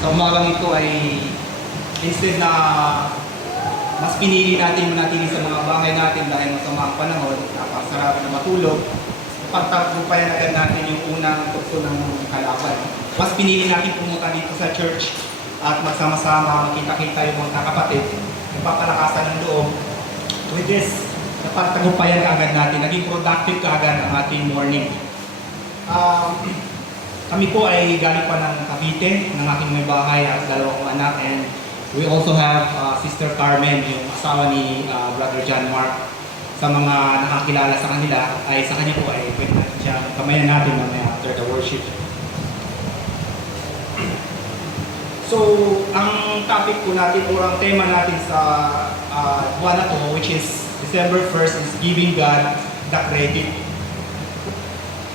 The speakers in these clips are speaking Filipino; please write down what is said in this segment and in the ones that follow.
Sa umagang ito ay instead na mas pinili natin manatili sa mga bahay natin dahil masama ang panahon, napakasarap na matulog, pagtagumpayan agad natin yung unang tukso ng kalaban. Mas pinili natin pumunta dito sa church at magsama-sama, makita-kita yung mga kapatid, napapalakasan ng loob. With this, napagtagumpayan agad natin, naging productive kaagad ang ating morning. Kami po ay galing pa ng Cavite, ng aking may bahay at dalawang anak, and we also have Sister Carmen, yung asawa ni Brother John Mark. Sa mga nakakilala sa kanila, ay sa kanya po ay pwede natin siya kamayan natin mamaya after the worship. So, ang topic po natin o ang tema natin sa buwan na to, which is December 1st, is giving God the credit.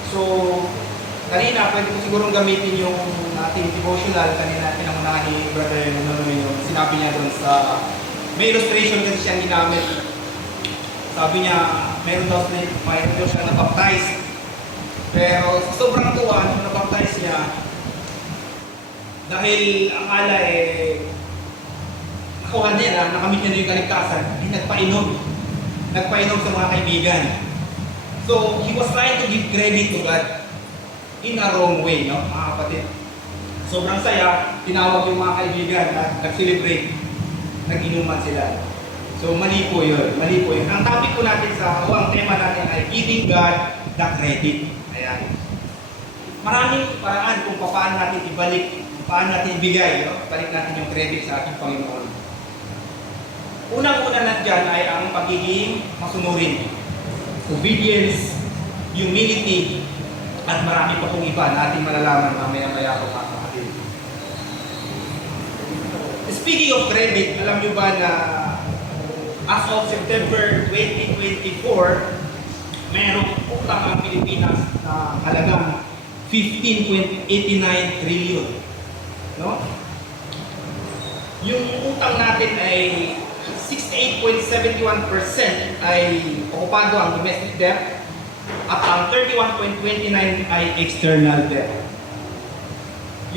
So, kanina, pwede ko sigurong gamitin yung ating devotional. Kanina, pinangunahan ni Brother yung sinabi niya doon sa, may illustration kasi siyang ginamit. Sabi niya, mayroon daw siya na-baptize. Pero sa sobrang tuwa, nung na-baptize niya, dahil akala nakuha niya na, nakamit niya na yung kaligtasan, nagpainom. Nagpainom sa mga kaibigan. So, he was trying to give credit to God in a wrong way, no, mga kapatid. Sobrang saya, tinawag yung mga kaibigan at nag-celebrate, nag-inuman sila. So, mali po yun, mali po yun. Ang topic po natin ang tema natin ay giving God the credit. Ayan. Maraming paraan kung paano natin ibalik, paano natin ibigay, no? Balik natin yung credit sa ating Panginoon. Unang-una na dyan ay ang pagiging masunurin. Obedience, humility, at marami pa pong iba na ating malalaman mamaya-maya po mga kapatid. Speaking of credit, alam nyo ba na as of September 2024, mayroong utang ang Pilipinas na halagang 15.89 trillion. No? Yung utang natin ay 68.71% ay okupado ang domestic debt at ang 31.29 ay external debt.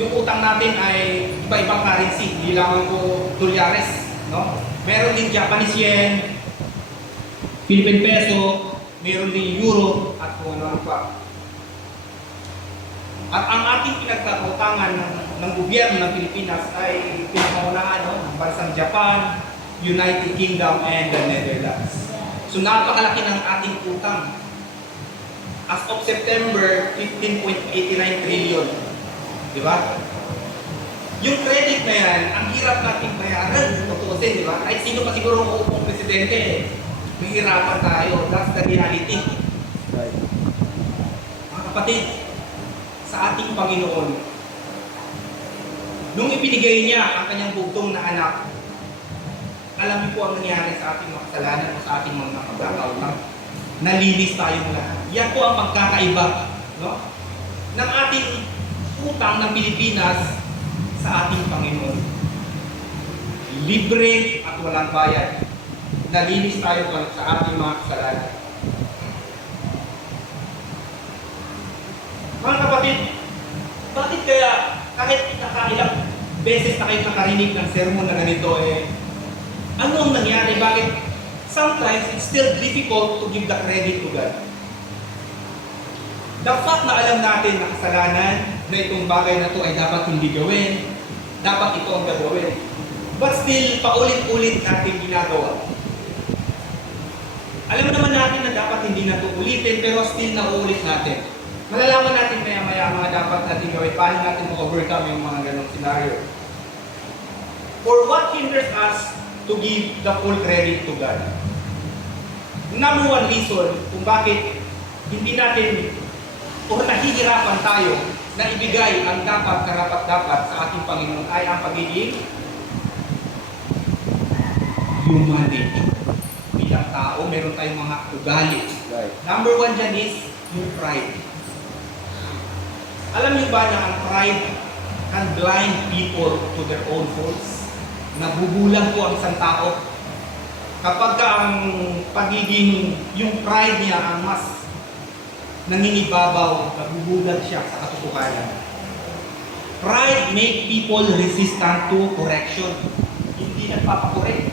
Yung utang natin ay iba-ibang currency, hindi lang po dolyares, no? Meron din Japanese yen, Philippine peso, meron din euro at kung ano pa. At ang ating pinagkakautangan ng gobyerno ng Pilipinas ay pinakaunahan ng bansang Japan, United Kingdom, and the Netherlands. So napakalaki ng ating utang. As of September, 15.89 trillion. Di ba? Yung credit na yan, ang hirap nating bayaran. Tutusin, di ba? Kahit sino pa siguro ang upong presidente, mahirapan tayo. That's the reality. Right. Mga kapatid, sa ating Panginoon, nung ibinigay niya ang kanyang bugtong na anak, alam niyo po ang nangyari sa ating mga kasalanan o sa ating mga pagkakautang. Nalinis tayo lahat. Yan po ang pagkakaiba, no, ng ating utang ng Pilipinas sa ating Panginoon. Libre at walang bayad. Nalinis tayo sa ating mga kasalanan. Mga kapatid, bakit kaya kahit nakailang beses na kayo nakarinig ng sermon na ganito, ano ang nangyari? Bakit sometimes it's still difficult to give the credit to God? The fact na alam natin na kasalanan, na itong bagay na ito ay dapat hindi gawin, dapat ito ang gagawin, but still, paulit-ulit natin ginagawa. Alam naman natin na dapat hindi na ito ulitin, pero still nauulit natin. Malalaman natin maya-maya mga dapat natin gawin, paano natin ma-overcome yung mga ganong scenario. For what hinders us to give the full credit to God? Number one reason kung bakit hindi natin o nahihirapan tayo na ibigay ang dapat karapat-dapat sa ating Panginoon ay ang pagiging humanity. Bilang tao, meron tayong mga ugali. Right. Number one dyan is yung pride. Alam niyo ba na ang pride can blind people to their own faults? Nabubulag po ang isang tao kapag ang pagiging, yung pride niya ang mas nangingibabaw, nabubulag siya sa katotohanan. Pride make people resistant to correction. Hindi nagpapakorek.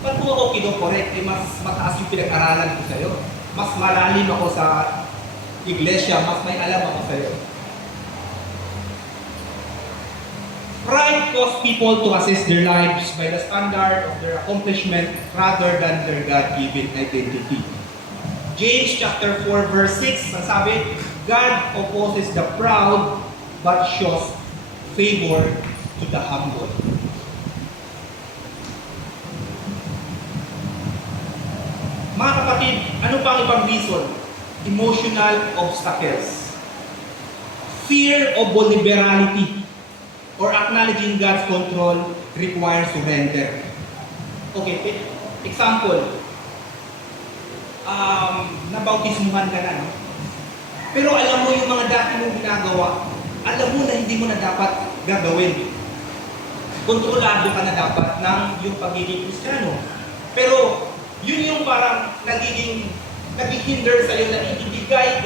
Ba't mo ako kinokorek? Eh, mas mataas yung pinag-aralan ko sa'yo. Mas malalim ako sa iglesia, mas may alam ako sa'yo. Pride causes people to assess their lives by the standard of their accomplishment rather than their God-given identity. James chapter 4 verse 6, ang sabi, God opposes the proud but shows favor to the humble. Mga kapatid, ano pang ibang reason? Emotional obstacles. Fear of vulnerability or acknowledging God's control requires surrender. Okay, example, nabautismuhan ka na, no? Pero alam mo yung mga dati mong ginagawa, alam mo na hindi mo na dapat gagawin. Kontrolado ka na dapat ng yung pagiging Kristiyano. Pero yun yung parang naghihinder sa'yo na ibigay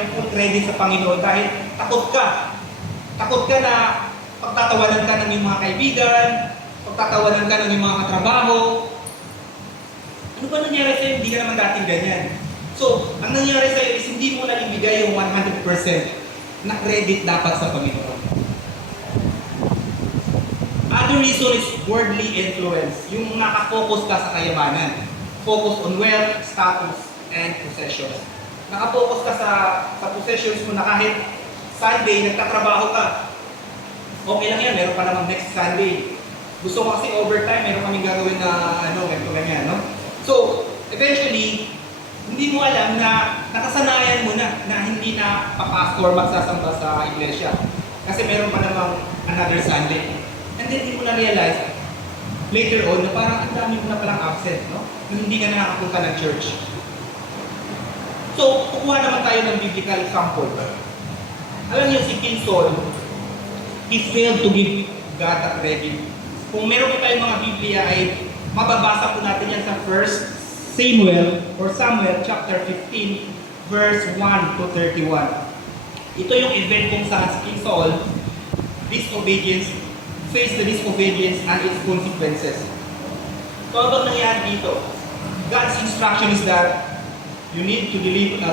ang full credit sa Panginoon dahil takot ka. Takot ka na pagtatawanan ka ng iyong mga kaibigan, pagtatawanan ka ng iyong mga katrabaho. Ano ba nangyari sa'yo? Hindi ka naman dating ganyan. So, ang nangyari sa'yo is hindi mo na ibigay yung 100% na credit dapat sa Panginoon. Other reason is worldly influence. Yung nakafocus ka sa kayamanan. Focus on wealth, status, and possessions. Nakafocus ka sa possessions mo na kahit Sunday, nagtatrabaho ka. Okay lang yan, meron pa namang next Sunday. Gusto mo kasi overtime, meron kaming gagawin na ganito ganyan, no? So, eventually, hindi mo alam na nakasanayan mo na hindi na papasok or magsasamba sa iglesia. Kasi meron pa namang another Sunday. And then, hindi mo na realize, later on, na parang ang dami mo na palang absent, no? Na hindi ka na nakapunta ng church. So, kukuha naman tayo ng biblical example. Alam niyo, si King Saul, he failed to give God the credit. Kung meron po tayong mga Biblia ay mababasa po natin yan sa 1 Samuel chapter 15 verse 1 to 31. Ito yung event kung saan si King Saul faced the disobedience and its consequences. So ano nangyari dito? God's instruction is that you need to deliver.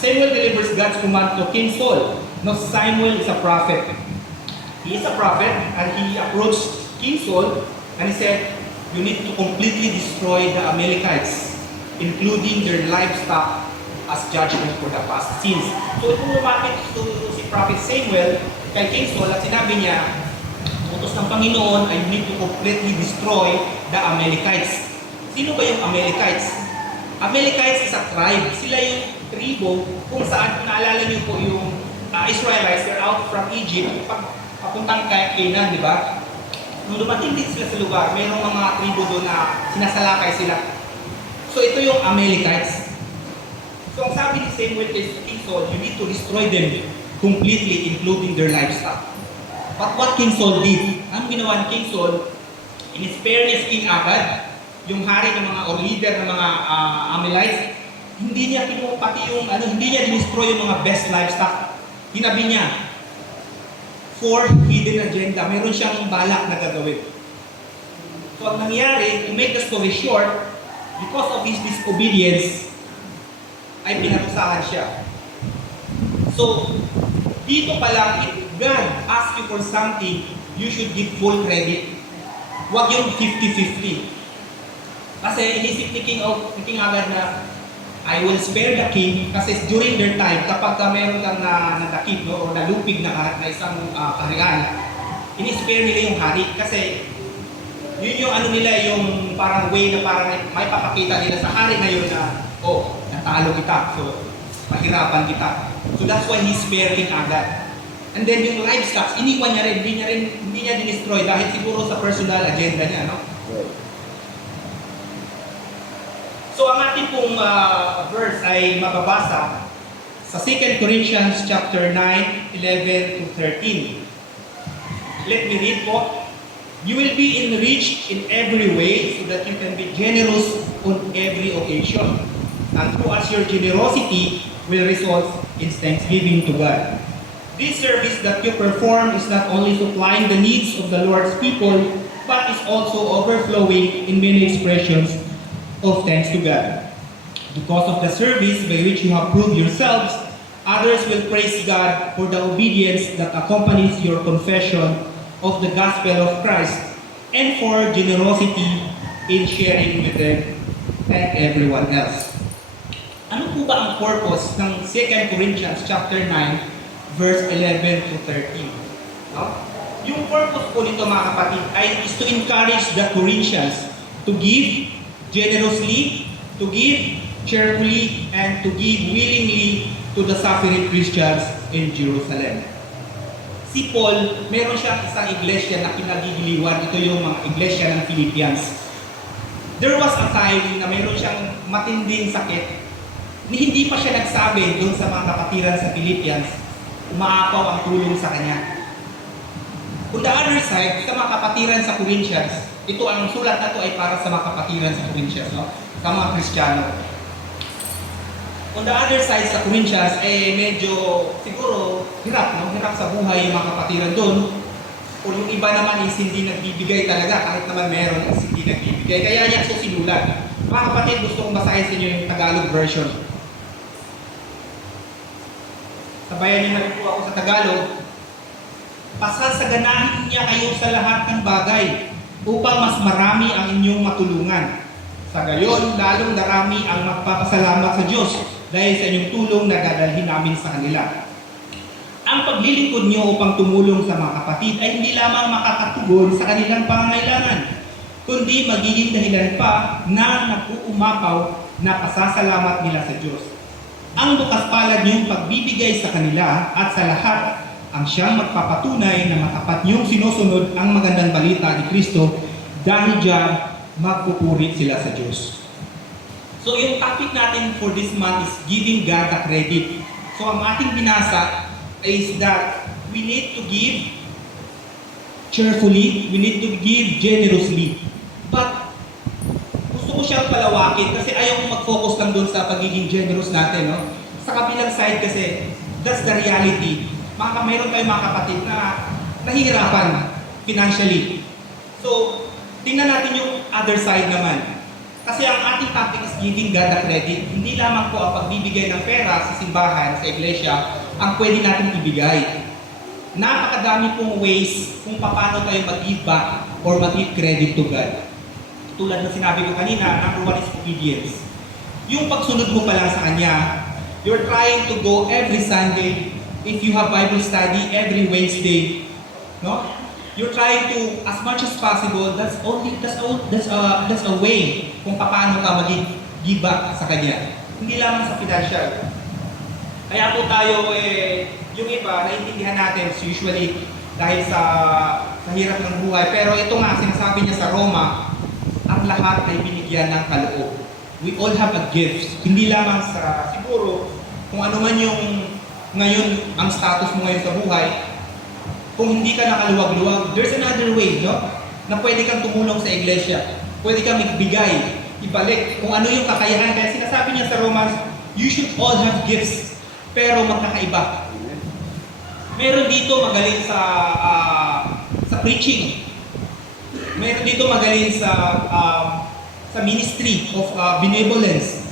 Samuel delivers God's command to King Saul. Now Samuel is a prophet. He is a prophet and he approached King Saul and he said, you need to completely destroy the Amalekites, including their livestock as judgment for the past sins. So ito lumapit si Prophet Samuel kay King Saul at sinabi niya, utos ng Panginoon ay you need to completely destroy the Amalekites. Sino ba yung Amalekites? Amalekites is a tribe. Sila yung tribo kung saan, kung naalala niyo po yung Israelites, they're out from Egypt, papuntang Canaan, di ba? Nung dumating din sila sa lugar, mayroong mga tribo doon na sinasalakay sila. So ito yung Amalekites. So ang sabi ni Samuel kay King Saul, you need to destroy them completely, including their livestock. But what King Saul did? Ang ginawa ni King Saul, in his fairness, King Agag, yung hari ng mga or leader ng mga Amalekites, hindi niya hindi niya dinestroy yung mga best livestock. Hinabi niya, for hidden agenda, meron siyang balak na gagawin. So ang nangyari, to make the story short, because of his disobedience, ay pinarusahan siya. So, dito pa lang, if God asks you for something, you should give full credit. Huwag yung 50-50. Kasi inisip ni King Agag na, I will spare the king kasi during their time, kapag meron kang nadakip o nalupig na isang kaharian, in-spare nila yung hari kasi yun yung yung parang way na parang may papakita nila sa hari na yun na, natalo kita, so mahirapan kita. So that's why he spared King Agag. And then yung livestock, iniwan niya rin, hindi niya dinestroy dahil siguro sa personal agenda niya, no? Right. So ang ating pong verse ay mababasa sa 2 Corinthians chapter 9, 11 to 13. Let me read po. You will be enriched in every way so that you can be generous on every occasion. And through as your generosity will result in thanksgiving to God. This service that you perform is not only supplying the needs of the Lord's people, but is also overflowing in many expressions of thanks to God. Because of the service by which you have proved yourselves, others will praise God for the obedience that accompanies your confession of the gospel of Christ and for generosity in sharing with them and everyone else. Ano po ba ang purpose ng 2 Corinthians chapter 9 verse 11 to 13? No? Yung purpose po nito mga kapatid ay is to encourage the Corinthians to give generously, to give cheerfully, and to give willingly to the suffering Christians in Jerusalem. Si Paul, meron siyang isang iglesia na kinagigiliwan. Ito yung mga iglesia ng Philippians. There was a time na meron siyang matinding sakit. Hindi pa siya nagsabi doon sa mga kapatiran sa Philippians, umaapaw ang tulong sa kanya. On the other side, sa mga kapatiran sa Corinthians, ito ang sulat na ito ay para sa mga kapatiran sa Corinthians, no? Sa mga Kristiyano. On the other side sa Corinthians, medyo siguro hirap, no? Hirap sa buhay yung mga kapatiran doon. O yung iba naman is hindi nagbibigay talaga, kahit naman meron is hindi nagbibigay. Kaya yan so sinulat. Mga kapatid, gusto kong basahin sa inyo yung Tagalog version. Sabayan niyo na rin po ako sa Tagalog. Pasasaganahin niya kayo sa lahat ng bagay upang mas marami ang inyong matulungan. Sa gayon, lalong darami ang magpapasalamat sa Diyos dahil sa inyong tulong na dadalhin namin sa kanila. Ang paglilingkod niyo upang tumulong sa mga kapatid ay hindi lamang makakatugon sa kanilang pangangailangan, kundi magiging dahilan pa na nag-uumapaw na pasasalamat nila sa Diyos. Ang bukas palad niyong pagbibigay sa kanila at sa lahat ang siyang magpapatunay na matapat niyong sinusunod ang magandang balita ni Kristo dahil diyan magpupuri sila sa Diyos. So yung topic natin for this month is giving God the credit. So ang ating binasa is that we need to give cheerfully, we need to give generously. But gusto ko siyang palawakin kasi ayaw kong mag-focus lang doon sa pagiging generous natin. No? Sa kabilang side kasi, that's the reality. Mayroon tayong mga kapatid na nahihirapan financially. So, tingnan natin yung other side naman. Kasi ang ating topic is giving God the credit. Hindi lamang po ang pagbibigay ng pera sa simbahan, sa iglesia, ang pwede natin ibigay. Napakadami pong ways kung paano tayo mag-give back or mag-give credit to God. Tulad na sinabi ko kanina, number one is obedience. Yung pagsunod mo pa lang sa Kanya, you're trying to go every Sunday, if you have Bible study, every Wednesday, no? You're trying to, as much as possible, that's a way kung paano ka mag-give back sa Kanya. Hindi lamang sa financial. Kaya po tayo, yung iba, naiintindihan natin usually dahil sa hirap ng buhay. Pero ito nga, sinasabi niya sa Roma, ang lahat ay binigyan ng kaloob. We all have a gift. Hindi lamang sa, siguro, kung ano man yung ngayon, ang status mo ngayon sa buhay, kung hindi ka nakaluwag-luwag, there's another way, no? Na pwede kang tumulong sa iglesia. Pwede kang magbigay, ibalik, kung ano yung kakayahan. Kaya sinasabi niya sa Romans, you should all have gifts, pero magkakaiba. Meron dito magaling sa preaching. Meron dito magaling sa ministry of benevolence.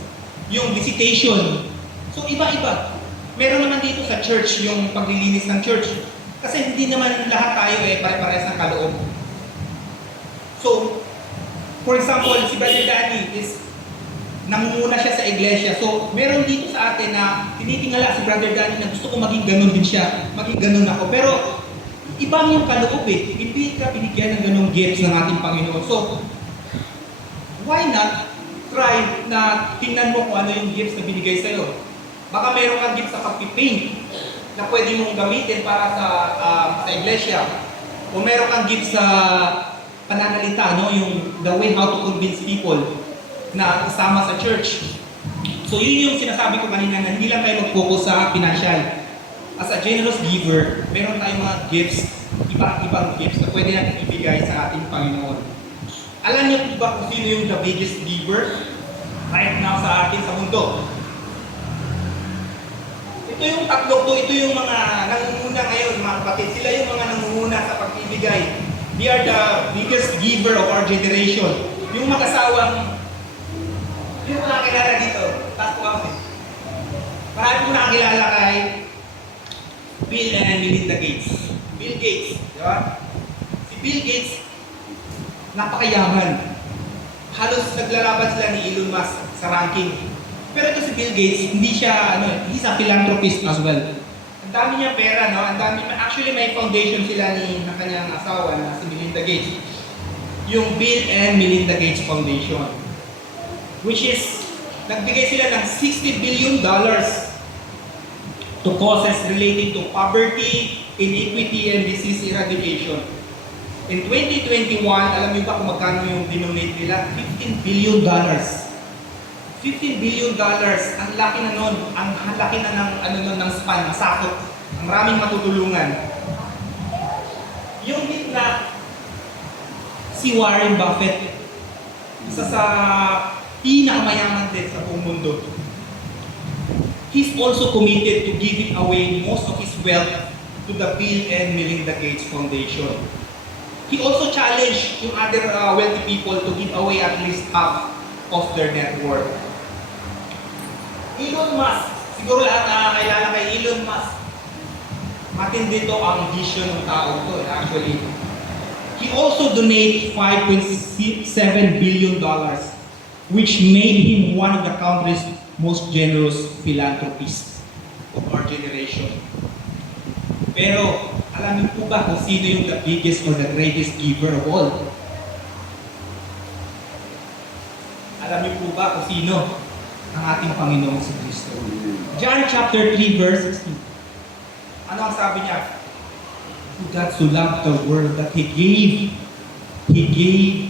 Yung visitation. So iba-iba. Meron naman dito sa church yung paglilinis ng church. Kasi hindi naman lahat tayo pare-parehas ng kaloob. So, for example, si Brother Danny is nangunguna siya sa iglesia. So, meron dito sa atin na tinitingala si Brother Danny na gusto ko maging ganun din siya. Maging ganun ako. Pero, ibang yung kaloob eh. Hindi ka binigyan ng ganung gifts ng ating Panginoon. So, why not try na tingnan mo kung ano yung gifts na binigay sa'yo? Baka meron kang gifts sa pagpipaint na pwede mong gamitin para sa iglesia. O meron kang gifts sa pananalita, no? Yung the way how to convince people na kasama sa church. So yun yung sinasabi ko kanina na hindi lang tayo mag-focus sa financial. As a generous giver, meron tayong mga gifts, ibang gifts na pwede natin ibigay sa ating Panginoon. Alam niyo ba kung sino yung the biggest giver right now sa atin sa mundo? Ito yung tatlo to, ito yung mga nangunguna ngayon, mga kapatid. Sila yung mga nangunguna sa pagbibigay. They are the biggest giver of our generation. Yung mag-asawang, yung nakakilala dito, taas po ako. Marami po nakakilala kay Bill and Melinda Gates. Bill Gates, di ba? Si Bill Gates, napakayaman. Halos naglalaban sila ni Elon Musk sa ranking. Pero ito si Bill Gates, hindi siya, he's a philanthropist as well. Ang dami niya pera, no? Ang dami, actually may foundation sila ng kanyang asawa na si Melinda Gates. Yung Bill and Melinda Gates Foundation. Which is, nagbigay sila ng $60 billion to causes relating to poverty, inequity, and disease eradication. In 2021, alam niyo ba kung magkano yung dinonate nila? $15 billion. $15 billion, ang laki na nun, ang laki na ng span, ng sakot. Ang maraming matutulungan. Yung gitna, si Warren Buffett, isa sa pinakamayaman din sa buong mundo. He's also committed to giving away most of his wealth to the Bill and Melinda Gates Foundation. He also challenged yung other wealthy people to give away at least half of their net worth. Elon Musk, siguro lahat nakakilala kay Elon Musk. Matindi to ang vision ng tao to, actually. He also donated $5.7 billion, which made him one of the country's most generous philanthropists of our generation. Pero, alam niyo po ba kung sino yung the biggest or the greatest giver of all? Alam niyo po ba kung sino? Ang ating Panginoong si Kristo. John chapter 3 verse 16. Ano ang sabi niya? God so loved the world that He gave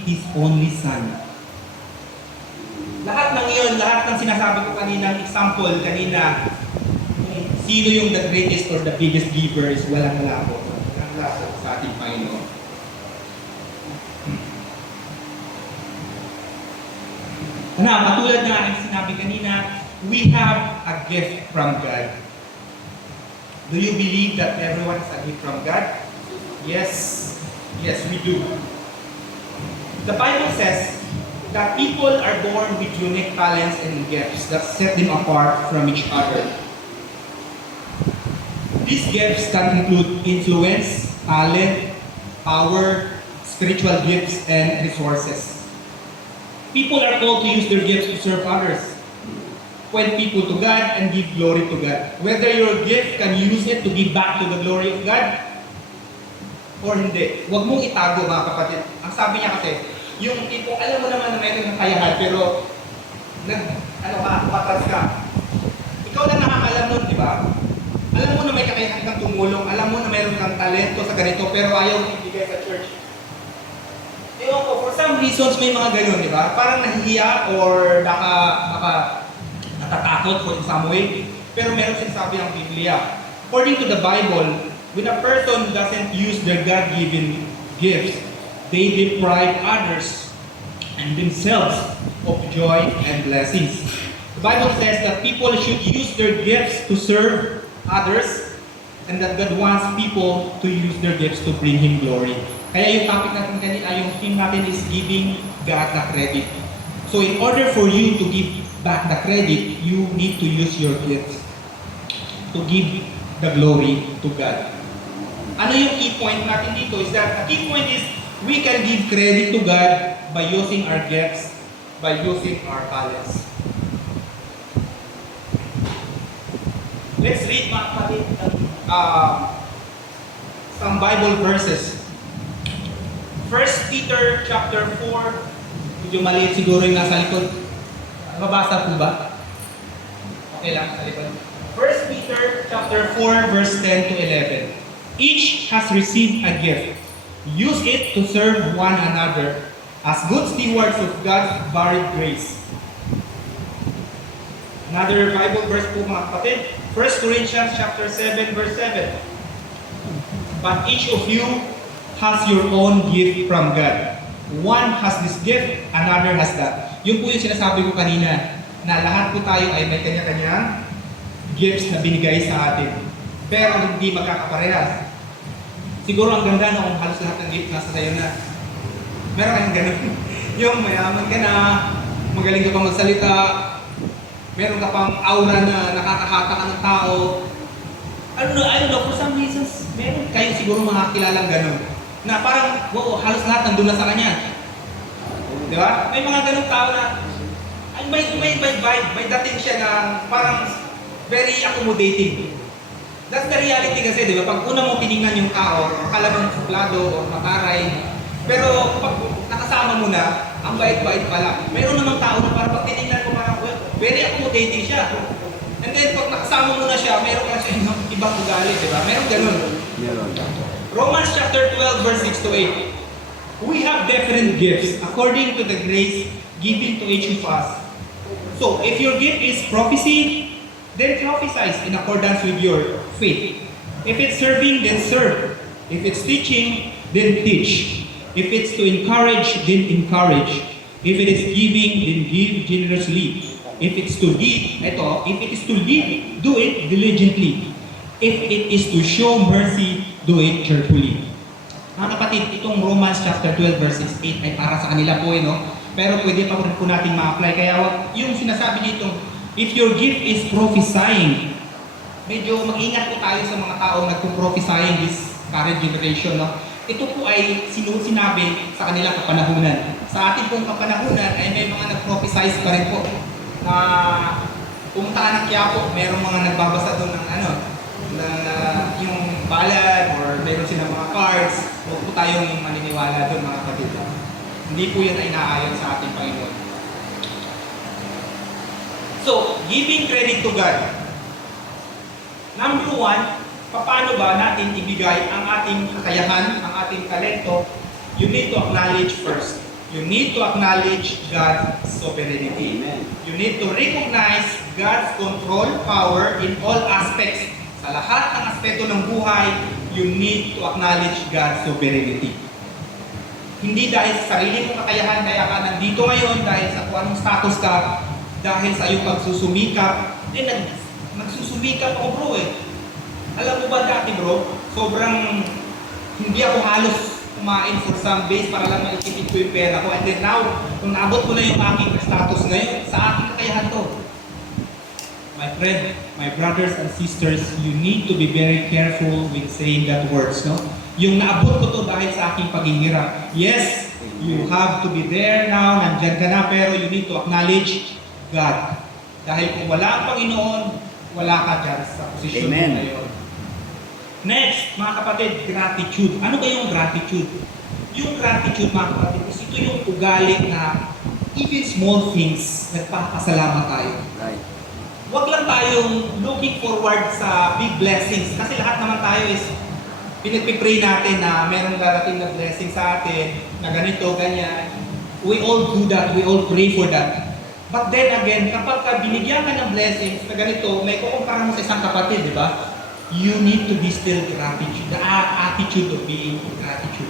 His only Son. Lahat ng iyon, lahat ng sinasabi ko kanina, example kanina, kung sino yung the greatest or the biggest giver is walang labo. Walang labo sa ating Panginoon. Katulad na aking sinabi kanina, we have a gift from God. Do you believe that everyone has a gift from God? Yes. Yes, we do. The Bible says that people are born with unique talents and gifts that set them apart from each other. These gifts can include influence, talent, power, spiritual gifts, and resources. People are called to use their gifts to serve others, point people to God, and give glory to God. Whether your gift can use it to give back to the glory of God, or hindi. Huwag mong itago, mga kapatid. Ang sabi niya kasi, yung tipo, alam mo naman na mayroon ng kayahan, pero patas ka. Ikaw lang nakakalam nun, di ba? Alam mo na may kakayahan kang tumulong, alam mo na mayroon kang talento sa ganito, pero ayaw mo ibigay sa church. Ewan ko, for some reasons may mga ganun, di ba? Parang nahihiya or natatakot for in some way. Pero meron sinasabi ang Biblia. According to the Bible, when a person doesn't use their God-given gifts, they deprive others and themselves of joy and blessings. The Bible says that people should use their gifts to serve others and that God wants people to use their gifts to bring Him glory. Kaya yung topic natin kanina, yung theme natin is giving God the credit. So in order for you to give back the credit, you need to use your gifts to give the glory to God. Ano yung key point natin dito is that the key point is we can give credit to God by using our gifts, by using our talents. Let's read mga kapatid, some Bible verses. 1 Peter chapter 4, medyo maliit siguro yung nasa likod. Mabasa po ba? Okay lang, sa likod. 1 Peter chapter 4, verse 10 to 11. Each has received a gift. Use it to serve one another as good stewards of God's varied grace. Another Bible verse po mga kapatid. 1 Corinthians chapter 7, verse 7. But each of you has your own gift from God. One has this gift, another has that. Yun po yung sinasabi ko kanina, na lahat po tayo ay may kanya-kanyang gifts na binigay sa atin. Pero hindi magkakaparehas. Siguro ang ganda na kung halos lahat ng gifts nasa sayo na. Meron kayong ganun. Yung mayaman ka na, magaling ka pang magsalita, meron ka pang aura na nakakahata ka ng tao. I don't know, for some reasons, meron kayo siguro mga kilalang ganun. Na parang, wow, halos lahat nandun na sa kanya. Di ba? May mga ganung tao na, may vibe, may dating siya na parang very accommodating. That's the reality kasi, di ba? Pag una mo tinignan yung tao, akala mong suplado o mataray. Pero pag nakasama mo na, ang bait-bait pala. Mayroon namang tao na parang pag tinignan mo parang very accommodating siya. And then pag nakasama mo na siya, mayroon ka siya ibang ugali, di ba? Mayroon ganun. Romans chapter 12 verse 6 to 8. We have different gifts according to the grace given to each of us. So, if your gift is prophecy, then prophesy in accordance with your faith. If it's serving, then serve. If it's teaching, then teach. If it's to encourage, then encourage. If it is giving, then give generously. If it's to lead, if it is to lead, do it diligently. If it is to show mercy, do it cheerfully. Mga kapatid, itong Romans chapter 12 verses 8 ay para sa kanila po, no? Pero pwede pa rin po natin ma-apply. Kaya yung sinasabi dito, if your gift is prophesying, medyo mag-ingat po tayo sa mga taong nagpo-prophesying this current generation, no? Ito po ay sinabi sa kanilang kapanahunan. Sa ating pong kapanahunan ay may mga nag-prophesize pa rin po. Na pumunta ka ng Quiapo, merong mga nagbabasa doon ng yung balad or meron silang mga cards. Huwag po tayong maniniwala doon, mga kapatid. Hindi po yan ay naayon sa ating Panginoon. So, giving credit to God. Number one, paano ba natin ibigay ang ating kakayahan, ang ating talento? You need to acknowledge first. You need to acknowledge God's sovereignty. Amen. You need to recognize God's control, power in all aspects. Sa lahat ng aspeto ng buhay, you need to acknowledge God's sovereignty. Hindi dahil sa sarili mong kakayahan, kaya ka nandito ngayon, dahil sa kung anong status ka, dahil sa iyong pagsusumikap. Nagsusumikap ako, bro, eh. Alam mo ba dati, bro, sobrang hindi ako halos kumain for some days para lang maikipit ko yung pera ko. And then now, kung naabot ko na yung aking status ngayon, sa aking kakayahan to. My friend, my brothers and sisters, you need to be very careful with saying that words, no? Yung naabot ko to dahil sa aking paghihirap. Yes, you have to be there now, nandyan ka na, pero you need to acknowledge God. Dahil kung wala ang Panginoon, wala ka dyan sa posisyon mo ngayon. Next, mga kapatid, gratitude. Ano kayong gratitude? Yung gratitude, mga kapatid, is ito yung ugali na even small things, nagpapasalamat tayo. Right. Huwag lang tayong looking forward sa big blessings. Kasi lahat naman tayo is pinagpipray natin na merong darating na blessing sa atin, na ganito, ganyan. We all do that. We all pray for that. But then again, kapag binigyan ka ng blessings na ganito, may kukumpara mo sa isang kapatid, di ba? You need to distill gratitude, the attitude of being gratitude.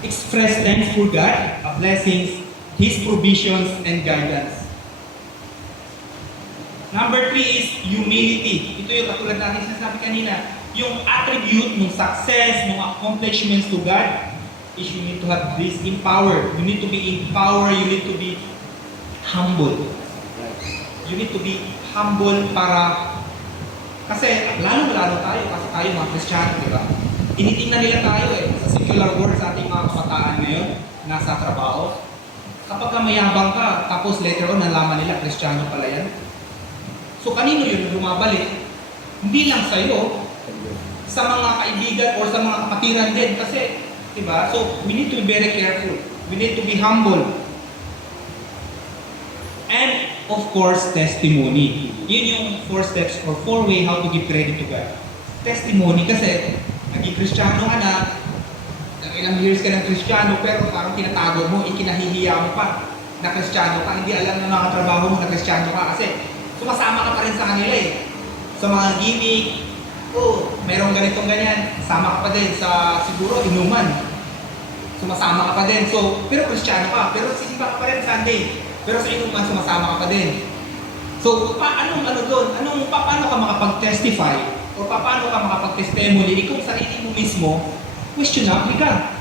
Express thanks for God, blessings, His provisions, and guidance. Number 3 is humility. Ito yung katulad natin sinasabi kanina. Yung attribute ng success, ng accomplishments to God, is you need to have this empowered. You need to be empowered, you need to be humble. You need to be humble para kasi lalo tayo kasi tayo mga Kristiyano, di ba? Tinitingnan nila tayo sa secular world sa ating mga kabataan ngayon, nasa trabaho. Kapag ka mayabang ka, tapos later on nalaman nila Kristiyano pala yan. So kanino yun lumabalik? Hindi lang sa'yo, sa mga kaibigan or sa mga kapatiran din kasi, di ba? So we need to be very careful. We need to be humble. And of course, testimony. Yun yung 4 steps or 4 way how to give credit to God. Testimony kasi, naging Kristiyano ka na, ilang years ka ng Kristiyano, pero parang tinatago mo, ikinahihiya mo pa na Kristiyano ka. Hindi alam ng mga trabaho mo na Kristiyano ka kasi sumasama ka pa rin sa kanila eh. Sa mga gimmick, mayroong ganitong ganyan, sama ka pa din sa siguro inuman. Sumasama ka pa din. So, pero Kristiyano ka, pero sisipa ka pa rin Sunday. Pero sa inuman, sumasama ka pa din. So, ano doon? Paano ka makapag-testify o paano ka makapag-testimony kung sarili mo mismo, questionable ka?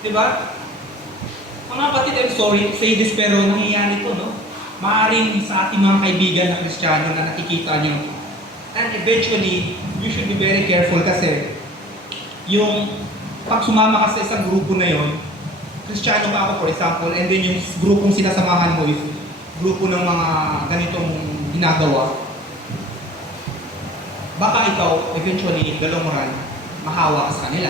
Di ba? Mga kapatid, I'm sorry to say this, pero nangyayari ito, no? Maaaring sa ating mga kaibigan na Kristiyano na nakikita nyo. And eventually, you should be very careful kasi yung pag sumama ka sa isang grupo na yon, Kristiyano ka ako for example, and then yung grupong sinasamahan mo is grupo ng mga ganitong ginagawa, baka ikaw eventually in the long run, mahawa ka sa kanila.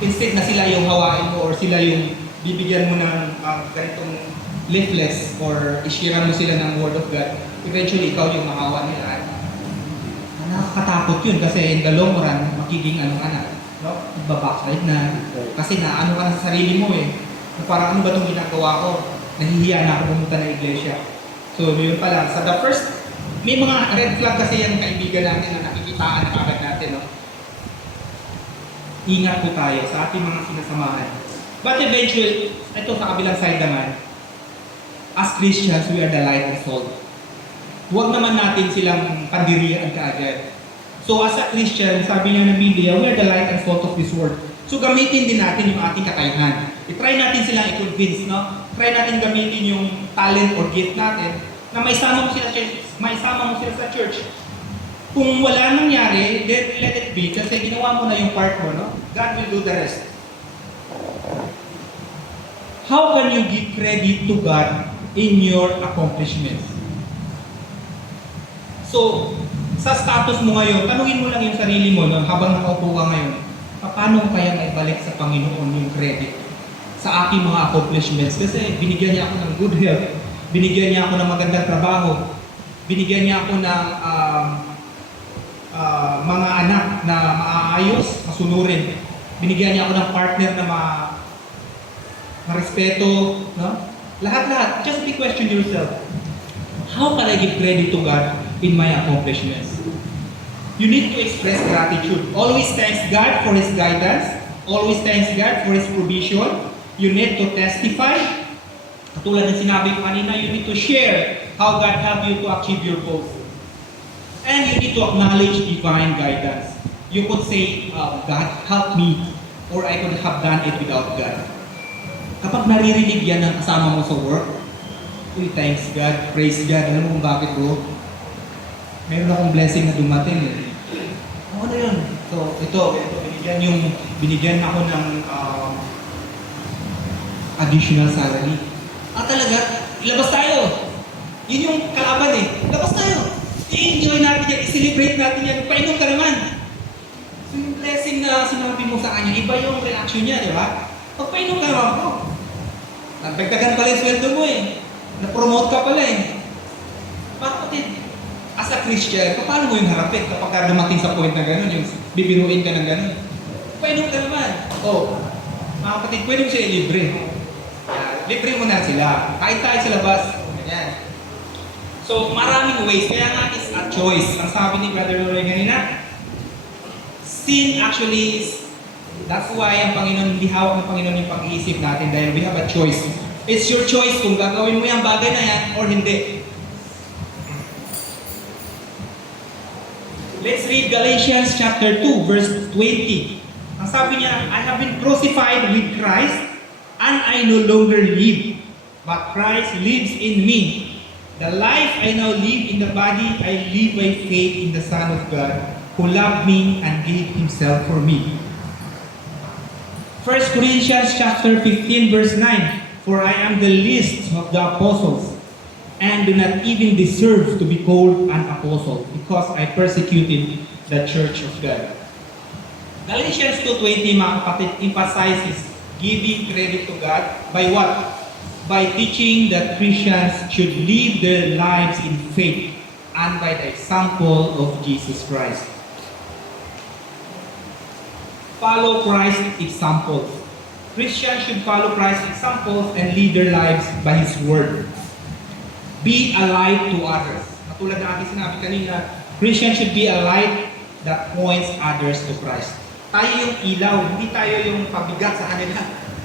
Instead na sila yung hawain mo or sila yung bibigyan mo ng ganitong leaflets or ishira mo sila ng Word of God, eventually ikaw yung mahawa nila. Nakakatakot yun kasi in the long run, makiging ano ka na, no? Babackslide na. Kasi naano ka na sa sarili mo eh. Parang ano ba itong ginagawa ko? Nahihiya na ako pumunta ng iglesia. So yun pala. Sa the first, may mga red flag kasi yung kaibigan natin na nakikitaan na kagad natin. No? Ingat po tayo sa ating mga sinasamahan. But eventually, ito sa kabilang side naman, as Christians, we are the light and salt. Huwag naman natin silang pandirian kaagad. So as a Christian, sabi niya ng Biblia, we are the light and salt of this world. So gamitin din natin yung ating kakayahan. I-try natin silang i-convince, no? Try natin gamitin yung talent or gift natin na maisama mo sila sa church. Kung wala nangyari, then let it be kasi ginawa mo na yung part mo, no? God will do the rest. How can you give credit to God in your accomplishments? So, sa status mo ngayon, tanungin mo lang yung sarili mo no, habang nakaupo ka ngayon, paano kaya maibalik sa Panginoon yung credit sa aking mga accomplishments? Kasi binigyan niya ako ng good health, binigyan niya ako ng magandang trabaho, binigyan niya ako ng mga anak na maayos, masunurin, binigyan niya ako ng partner na marespeto, no? Lahat-lahat. Just be question yourself. How can I give credit to God in my accomplishments? You need to express gratitude. Always thanks God for His guidance. Always thanks God for His provision. You need to testify. Katulad ng sinabi ko kanina, you need to share how God helped you to achieve your goals. And you need to acknowledge divine guidance. You could say, God helped me, or I could have done it without God. Kapag naririnig yan ng kasama mo sa work, uy, thanks God, praise God. Alam mo kung bakit bro? Meron akong blessing na dumating eh. Ano yun? So, ito binigyan ako ng additional salary. Talaga, labas tayo. Yun yung kalaban eh. Labas tayo. I-enjoy natin yan, i-celebrate natin yan. Painom ka naman. So, yung blessing na sinabi mo sa kanya, iba yung reaction niya, di ba? Pagpainom ka naman po. Nagdagdagan pala yung sweldo mo eh. Na-promote ka pala eh. Bakit? As a Christian, paano mo yung harapin kapag dumating sa point na gano'n, yung bibiruin ka ng gano'n? Painom ka naman. Mga kapatid, pwede mo siya libre. Libre mo na sila. Kahit tayo sa labas. Ganyan. So, maraming ways. Kaya nga is a choice. Ang sabi ni Brother Loray kanina, sin actually is, that's why ang Panginoon, hindi hawak ng Panginoon yung pag-iisip natin dahil we have a choice. It's your choice kung gagawin mo yung bagay na yan or hindi. Let's read Galatians chapter 2, verse 20. Ang sabi niya, I have been crucified with Christ, and I no longer live, but Christ lives in me. The life I now live in the body, I live by faith in the Son of God, who loved me and gave Himself for me. 1 Corinthians chapter 15, verse 9. For I am the least of the apostles, and do not even deserve to be called an apostle, because I persecuted the church of God. Galatians 2:20, mga kapatid, emphasizes giving credit to God by what? By teaching that Christians should live their lives in faith and by the example of Jesus Christ. Follow Christ's examples. Christians should follow Christ's examples and lead their lives by His Word. Be a light to others. Katulad na ating sinabi kanina, Christians should be a light that points others to Christ. Tayo yung ilaw, hindi tayo yung pabigat sa kanila.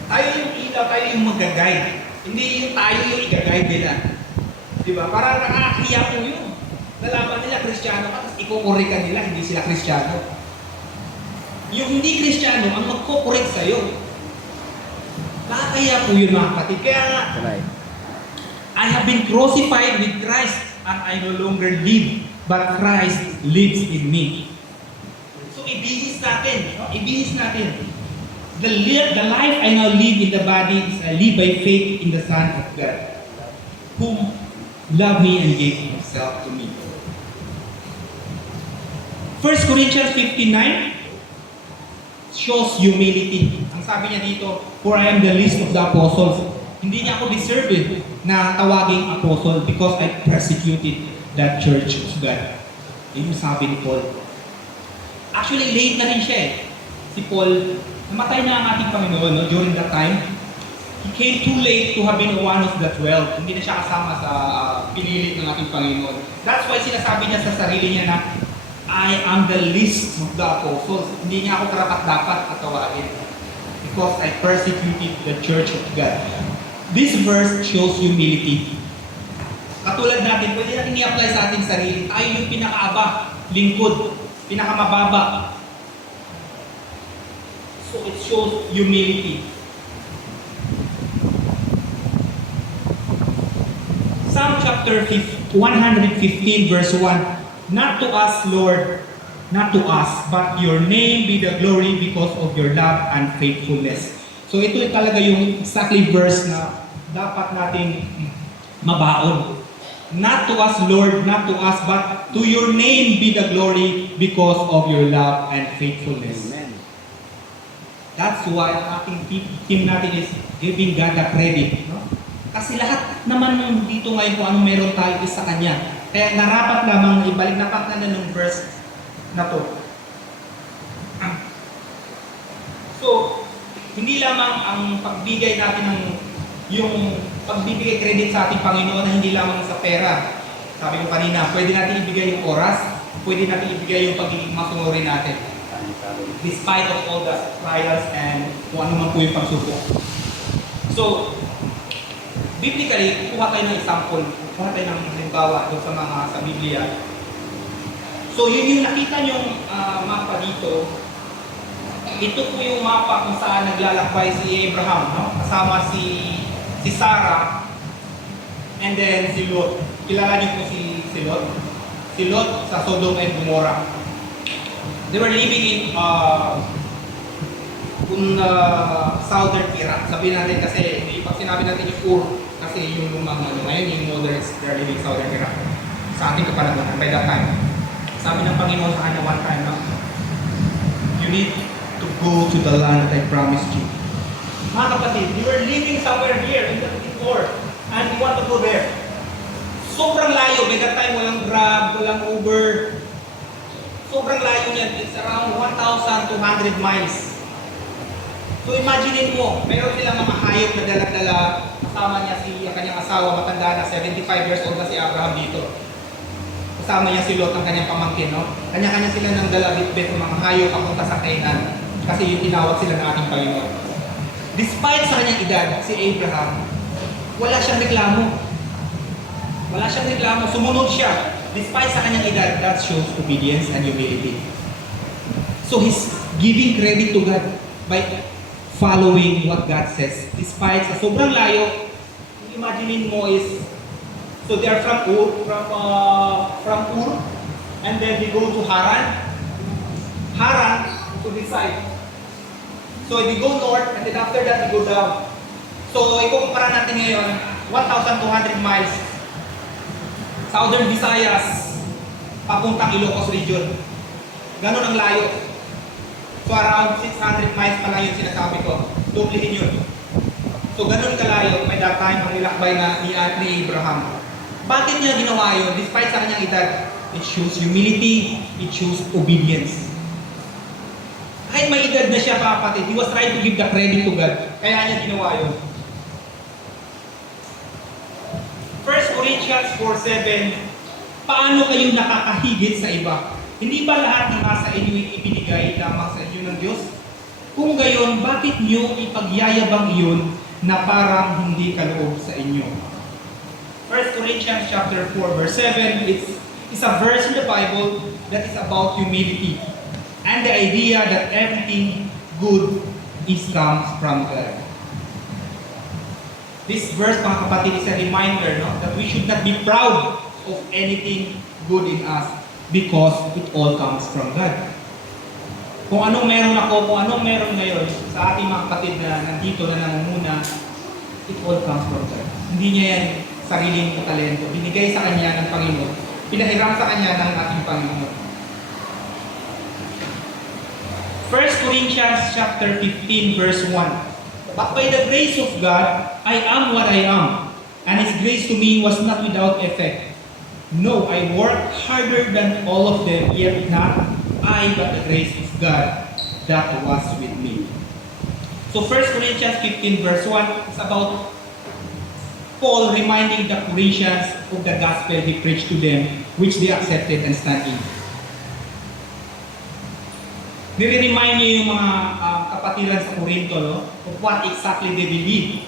Tayo yung ilaw, tayo yung mag-guide. Hindi yung tayo yung i-guide nila. Diba? Parang nakakahiya po yun. Nalaman nila Kristiyano ka, tapos iko-correct ka nila, hindi sila Kristiyano. Yung hindi Kristiyano ang magko-correct sa'yo. Kaya po yun mga kapatid. Kaya nga, I have been crucified with Christ and I no longer live, but Christ lives in me. So ibihis natin, no? Ibihis natin. The life I now live in the body is I live by faith in the Son of God, whom loved me and gave Himself to me. 1 Corinthians 59 shows humility. Ang sabi niya dito, for I am the least of the apostles. Hindi niya ako deserve na tawaging apostle because I persecuted that church of God. Yun yung sabi ni Paul. Actually, late na rin siya eh. Si Paul, namatay na ang ating Panginoon no, during that time. He came too late to have been one of the 12. Hindi na siya kasama sa pinili ng ating Panginoon. That's why sinasabi niya sa sarili niya na I am the least of the apostles. Hindi niya ako karapat-dapat at tawagin. Because I persecuted the church of God. This verse shows humility. Katulad natin, pwede natin i-apply sa ating sarili. Tayo yung pinakaaba, lingkod, pinakamababa. So it shows humility. Psalm chapter 115 verse 1. Not to us, Lord, not to us, but your name be the glory because of your love and faithfulness. So ito talaga yung exactly verse na dapat natin mabaon. Not to us, Lord, not to us, but to your name be the glory because of your love and faithfulness. Amen. That's why ang ating team natin is giving God the credit. No? Kasi lahat naman dito ngayon kung anong meron tayo is sa Kanya. Kaya narapat lamang ibalik na paknan ng verse na to. So, hindi lamang ang pagbigay natin ng yung pagbibigay credit sa ating Panginoon na hindi lamang sa pera. Sabi ko kanina, pwede natin ibigay yung oras, pwede natin ibigay yung pagiging masunurin natin. Despite of all the trials and kung ano man po yung pagsubok. So, biblically, kuha tayo ng example, kuha tayo ng halimbawa doon sa Biblia. So, yun yung nakita nyong mapa dito. Ito po yung mapa kung saan naglalakbay si Abraham, no? Kasama si Sarah, and then si Lot. Kilala niyo po si Lot? Si Lot sa Sodom and Gomorrah. They were living in southern Iraq. Sabihin natin kasi, pag sinabi natin yung Ur, kasi yung mga ngayon, yung moderns, they're living in southern Iraq. Sa ating kapanahonan, by that time. Sabi ng Panginoon sa kanya one time, no? You need to go to the land that I promised you. Mga kapatid, you were living somewhere here in the before, and you want to go there. Sobrang layo, by that time, walang Grab, walang Uber. Sobrang layo niyan, it's around 1,200 miles. So imagine mo, meron silang mga hayop na dala-dala, kasama niya ang kanyang asawa, matanda na, 75 years old na si Abraham dito. Kasama niya si Lot, ang kanyang pamangkin, no? Kanya-kanya sila ng dala-bitbit ng mga hayop papunta sa Canaan, kasi yung tinawag sila ng ating Panginoon. Despite sa kanyang edad, si Abraham, wala siyang reklamo. Wala siyang reklamo, sumunod siya. Despite sa kanyang edad, that shows obedience and humility. So he's giving credit to God by following what God says. Despite sa sobrang layo, imagine mo is, so they are from Ur, and then they go to Haran to this side. So they go north, and then after that they go down. So ikukumpara natin ngayon, 1,200 miles, Southern Visayas, papuntang Ilocos region. Ganon ang layo. So around 600 miles pa lang yung sinasabi ko. Duplihin yun. So ganon kalayo, may that time ang nilakbay na ni Abraham. Bakit niya ginawa yun? Despite sa kanyang edad, it shows humility, it shows obedience. Kahit may edad na siya, kapatid, he was trying to give the credit to God. Kaya niya ginawa yun. 1 Corinthians 4:7, paano kayo nakakahigit sa iba? Hindi ba lahat ng nasa inyo ibinigay lamang sa inyo ng Diyos? Kung gayon, bakit niyo ipagyayabang iyon na parang hindi kaloob sa inyo? 1 Corinthians chapter 4 verse 7, is a verse in the Bible that is about humility and the idea that everything good comes from God. This verse, mga kapatid, is a reminder, no, that we should not be proud of anything good in us because it all comes from God. Kung anong meron ako, kung anong meron ngayon sa ating mga kapatid na nandito na nangunguna, it all comes from God. Hindi niya yan sariling talento. Binigay sa kanya ng Panginoon. Pinahiram sa kanya ng ating Panginoon. 1 Corinthians chapter 15 verse 1. But by the grace of God, I am what I am. And His grace to me was not without effect. No, I worked harder than all of them, yet not I, but the grace of God that was with me. So 1 Corinthians 15 verse 1 is about Paul reminding the Corinthians of the gospel he preached to them, which they accepted and stand in. Nire-remind niya yung mga kapatiran sa Corinto, no, of what exactly they believed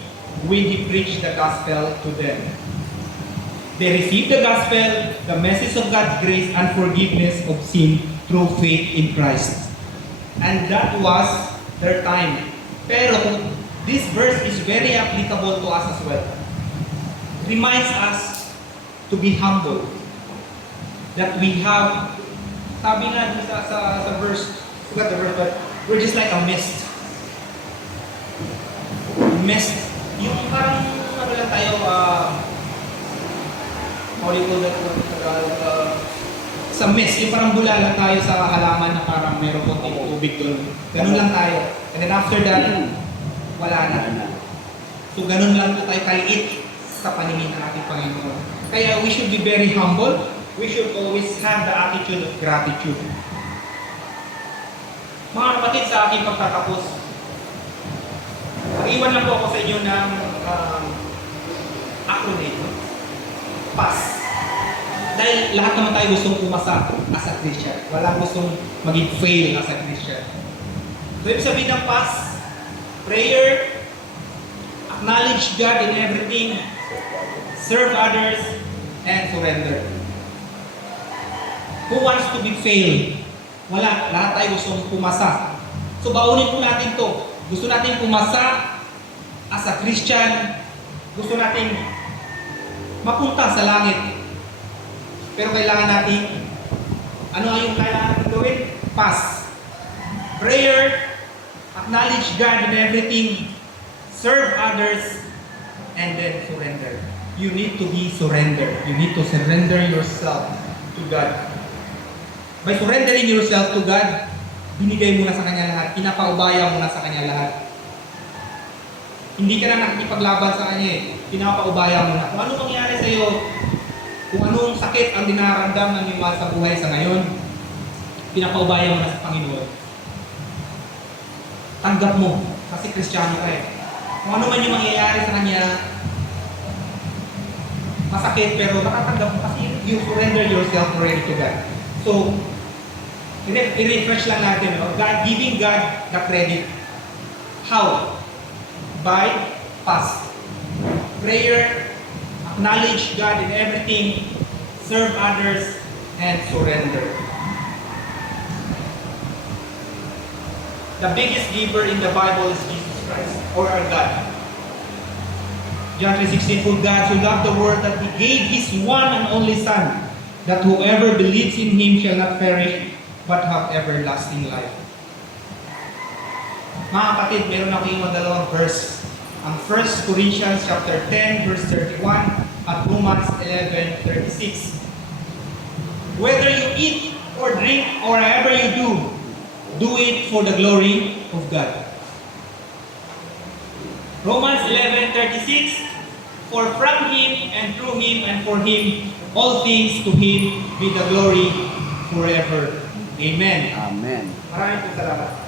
when he preached the gospel to them. They received the gospel, the message of God's grace and forgiveness of sin through faith in Christ. And that was their time. Pero this verse is very applicable to us as well. Reminds us to be humble. That we have, sabi nga sa verse, forgot the verse, but we're just like a mist. Mist. Yung parang, ano lang tayo, how do you call that? Sa mist, yung parang bula lang tayo sa halaman na parang meron konting tubig doon. Ganun lang tayo. And then after that, wala na. So ganun lang tayo kaliit sa paningin ng ating Panginoon. Kaya we should be very humble. We should always have the attitude of gratitude. Mga kapatid, sa aking pagtatapos, mag-iwan lang po ako sa inyo ng acronym. PAS. Dahil lahat naman tayo gustong pumasa as a Christian. Walang gustong maging fail as a Christian. So, ibig sabihin ng PAS, prayer, acknowledge God in everything, serve others, and surrender. Who wants to be failed? Wala. Lahat tayo gustong pumasa. So, baunin po natin to. Gusto natin pumasa as a Christian. Gusto natin mapunta sa langit. Pero kailangan natin, ano yung kailangan natin gawin? Pass. Prayer, acknowledge God in everything, serve others, and then surrender. You need to be surrendered. You need to surrender yourself to God. By surrendering yourself to God, binigay mo na sa Kanya lahat, pinapaubaya mo na sa Kanya lahat. Hindi ka na nakikipaglaban sa Kanya pinapaubaya mo na. Kung ano mangyari sa iyo, kung anong sakit ang dinaramdam ng sa buhay sa ngayon, pinapaubaya mo na sa Panginoon. Tanggap mo, kasi Kristiyano ka Kung ano man yung mangyayari sa Kanya, masakit pero nakatanggap mo kasi you surrender yourself already to God. So, i-refresh lang natin, no? God, giving God the credit. How? By fast. Prayer, acknowledge God in everything, serve others, and surrender. The biggest giver in the Bible is Jesus Christ, or our God. John 3:16, for God so loved the world that He gave His one and only Son, that whoever believes in Him shall not perish, but have everlasting life. Mga kapatid, meron ako yung dalawang verse. Ang 1 Corinthians chapter 10, verse 31, at Romans 11:36. Whether you eat or drink or whatever you do it for the glory of God. Romans 11:36, for from Him and through Him and for Him, all things to Him be the glory forever. Amen. Amen. Maraming salamat.